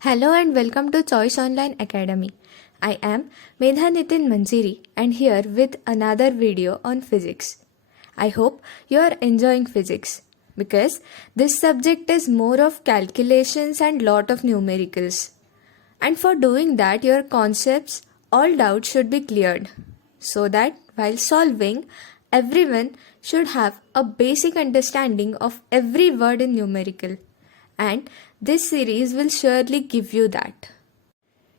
Hello and welcome to Choice Online Academy. I am Medhamam Manjiri and here with another video on physics. I hope you are enjoying physics because this subject is more of calculations and lot of numericals. And for doing that, your concepts, all doubts should be cleared so that while solving, everyone should have a basic understanding of every word in numerical. And this series will surely give you that.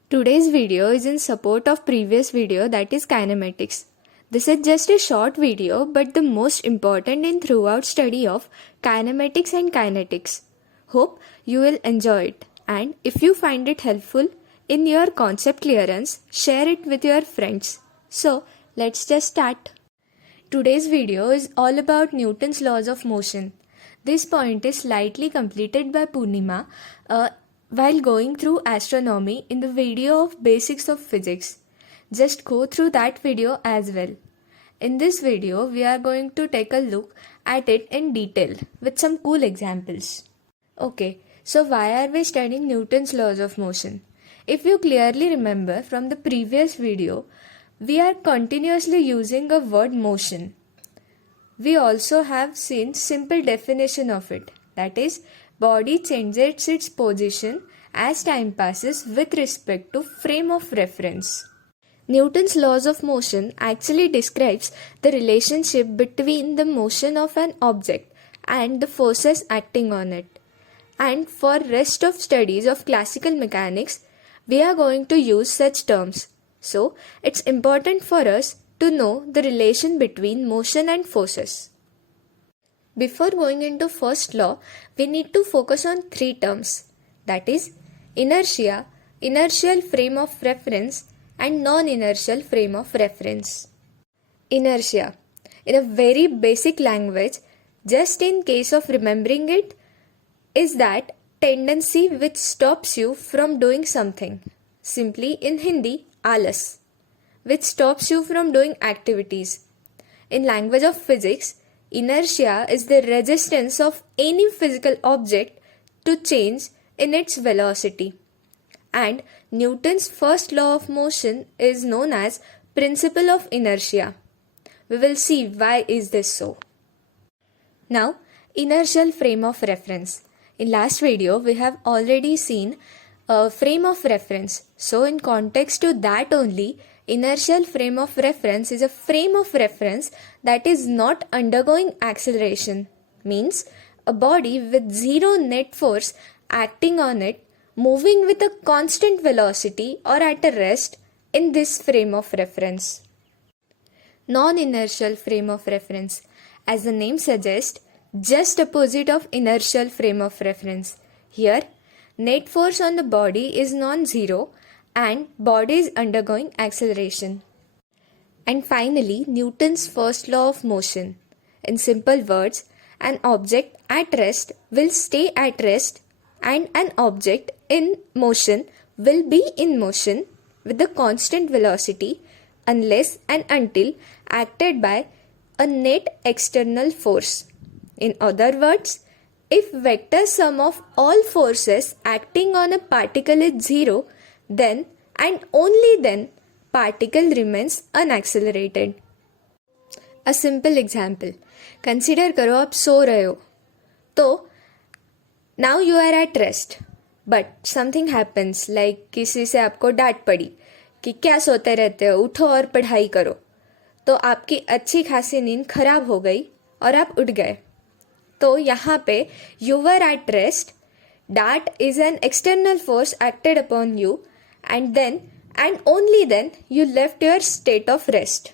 Today's video is in support of previous video, that is kinematics. This is just a short video but the most important in throughout study of kinematics and kinetics. Hope you will enjoy it, and if you find it helpful in your concept clearance, share it with your friends. So let's just start. Today's video is all about Newton's laws of motion. This point is slightly completed by Purnima while going through astronomy in the video of Basics of Physics. Just go through that video as well. In this video, we are going to take a look at it in detail with some cool examples. Okay, so why are we studying Newton's laws of motion? If you clearly remember from the previous video, we are continuously using a word motion. We also have seen simple definition of it, that is, body changes its position as time passes with respect to frame of reference. Newton's laws of motion actually describes the relationship between the motion of an object and the forces acting on it. And for rest of studies of classical mechanics, we are going to use such terms. So, it's important for us to know the relation between motion and forces. Before going into first law, we need to focus on three terms, that is, inertia, inertial frame of reference, and non-inertial frame of reference. Inertia. In a very basic language, just in case of remembering it, is that tendency which stops you from doing something. Simply in Hindi, alas, which stops you from doing activities. In language of physics, inertia is the resistance of any physical object to change in its velocity. And Newton's first law of motion is known as principle of inertia. We will see why is this so. Now, inertial frame of reference. In last video, we have already seen a frame of reference. So in context to that only, inertial frame of reference is a frame of reference that is not undergoing acceleration. Means a body with zero net force acting on it, moving with a constant velocity or at a rest in this frame of reference. Non-inertial frame of reference. As the name suggests, just opposite of inertial frame of reference. Here, net force on the body is non-zero and body is undergoing acceleration. And finally, Newton's first law of motion. In simple words, an object at rest will stay at rest and an object in motion will be in motion with a constant velocity unless and until acted by a net external force. In other words, if vector sum of all forces acting on a particle is zero, then and only then particle remains unaccelerated. A simple example. Consider करो आप सो रहे हो. तो now you are at rest. But something happens like किसी से आपको डांट पड़ी कि क्या सोते रहते हो, उठो और पढ़ाई करो. तो आपकी अच्छी खासी नींद खराब हो गई और आप उठ गए. तो यहाँ पे you were at rest, that is an external force acted upon you, and then and only then you left your state of rest.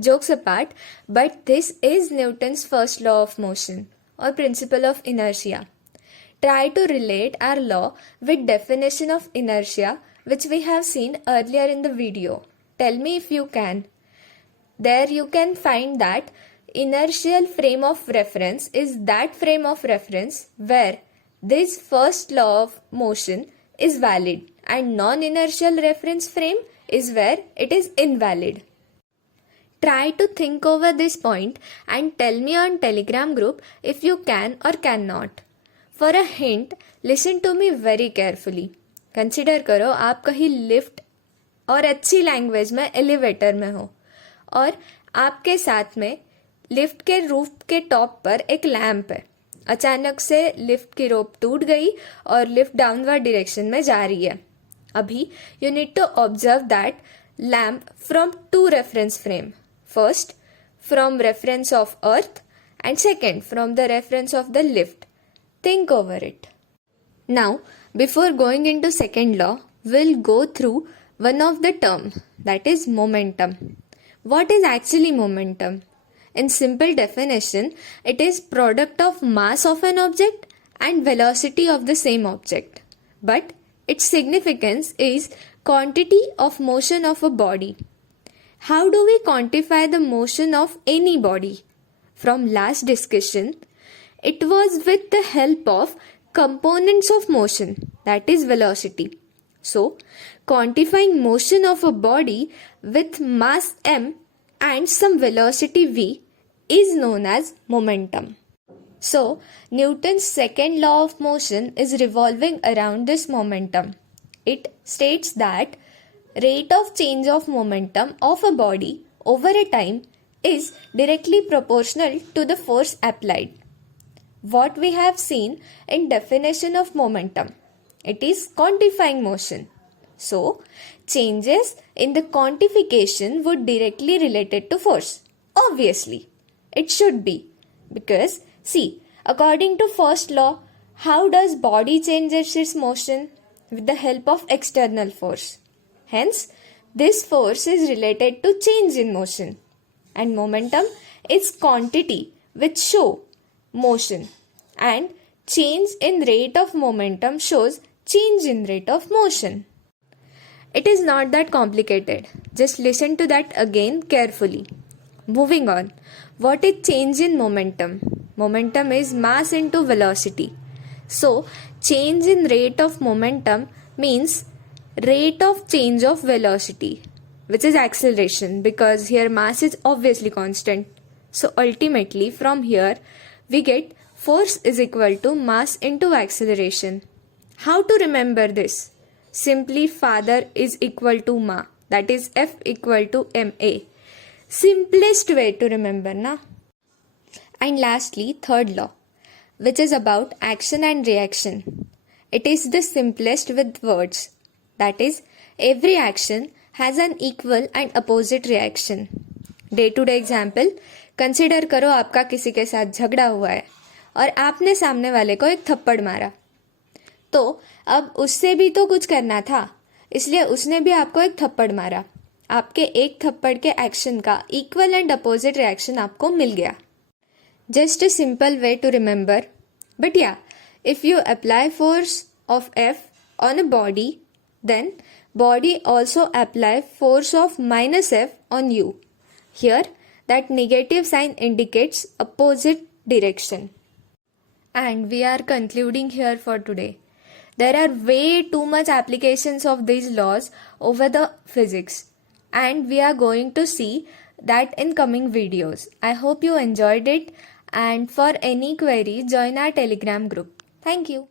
Jokes apart, but this is Newton's first law of motion or principle of inertia. Try to relate our law with definition of inertia which we have seen earlier in the video. Tell me if you can. There you can find that inertial frame of reference is that frame of reference where this first law of motion is valid and non-inertial reference frame is where it is invalid. Try to think over this point and tell me on Telegram group if you can or cannot. For a hint listen to me very carefully. Consider करो आप कहीं lift और अच्छी language में elevator में हो और आपके साथ में लिफ्ट के रूफ के टॉप पर एक लैंप है. अचानक से लिफ्ट की रोप टूट गई और लिफ्ट डाउनवर्ड डायरेक्शन में जा रही है. अभी you need to observe that lamp from two reference frame. First from reference of earth and second from the reference of the lift. Think over it. Now, before going into second law, we'll go through one of the term, that is momentum. What is actually momentum? In simple definition, it is product of mass of an object and velocity of the same object. But its significance is quantity of motion of a body. How do we quantify the motion of any body? From last discussion, it was with the help of components of motion, that is velocity. So, quantifying motion of a body with mass m and some velocity v is known as momentum. So, Newton's second law of motion is revolving around this momentum. It states that rate of change of momentum of a body over a time is directly proportional to the force applied. What we have seen in definition of momentum, it is quantifying motion. So, changes in the quantification would directly related to force. Obviously, it should be. Because, see, according to first law, how does body changes its motion? With the help of external force. Hence, this force is related to change in motion. And momentum is quantity which show motion, and change in rate of momentum shows change in rate of motion. It is not that complicated. Just listen to that again carefully. Moving on. What is change in momentum? Momentum is mass into velocity. So, change in rate of momentum means rate of change of velocity, which is acceleration, because here mass is obviously constant. So ultimately from here we get force is equal to mass into acceleration. How to remember this? Simply father is equal to ma, that is F equal to ma. Simplest way to remember, na? And lastly, third law, which is about action and reaction. It is the simplest with words. That is, every action has an equal and opposite reaction. Day to day example, consider करो आपका किसी के साथ झगड़ा हुआ है और आपने सामने वाले को एक थप्पड़ मारा. तो अब उससे भी तो कुछ करना था, इसलिए उसने भी आपको एक थप्पड़ मारा. आपके एक थप्पड़ के एक्शन का इक्वल एंड अपोजिट रिएक्शन आपको मिल गया. Just a simple way to remember. But yeah, if you apply force of F on a body, then body also apply force of minus F on you. Here, that negative sign indicates opposite direction. And we are concluding here for today. There are way too much applications of these laws over the physics, and we are going to see that in coming videos. I hope you enjoyed it, and for any query, join our Telegram group. Thank you.